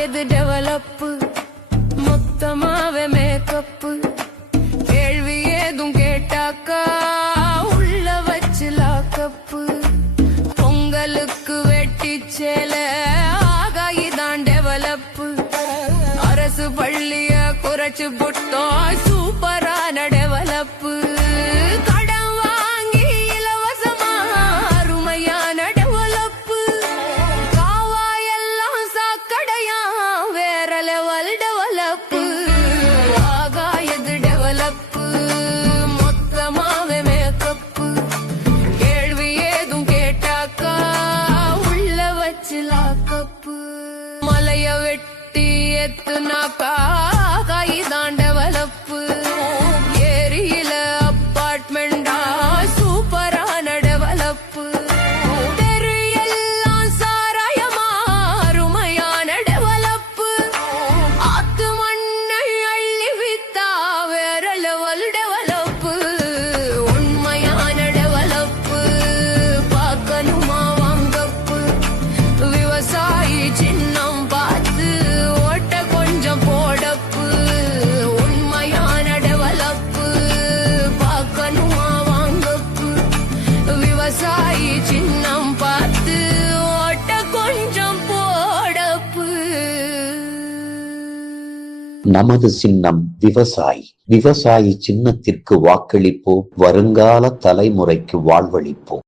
எது டெவலப்பு மொத்தமாவே மேக்கப்பு கேள்வி ஏதும் கேட்டாக்கா உள்ள வச்சு லாக்கப்பு பொங்கலுக்கு வெட்டி சேல ஆகாயிதான் டெவலப்பு அரசு பள்ளிய குறைச்சு புட்டோம் சூப்பரான டெவலப்பு கடன் வாங்கி இலவசமா அருமையான டெவலப்பு காவாயெல்லாம் சாக்கடையா வேற லெவல் டெவலப்பு ஆகாயது டெவலப்பு மொத்தமாவே மேக்கப்பு கேள்வி ஏதும் கேட்டாக்கா உள்ள வச்சு லாக்கப்பு மலைய வெட்டி எத்துனாக்கா கைதான் டெவலப்பு ஏரியில அப்பார்ட்மெண்டா சூப்பரான டெவலப்பு தெரு எல்லாம் சாராயமா அருமையான டெவலப்பு ஆத்து மண்ணை அள்ளி வித்தா வேற லெவல் டெவலப்பு உண்மையான டெவலப்பு பார்க்கணுமா வாங்கப்பு விவசாயி சின்னம் பார்த்து ஓட்ட கொஞ்சம் போடப்பு உண்மையான டெவலப்பு பார்க்கணுமா வாங்கப்பு விவசாயி சின்னம் பார்த்து ஓட்ட கொஞ்சம் போடப்பு நமது சின்னம் விவசாயி. விவசாயி சின்னத்திற்கு வாக்களிப்போம், வருங்கால தலைமுறைக்கு வாழ்வளிப்போம்.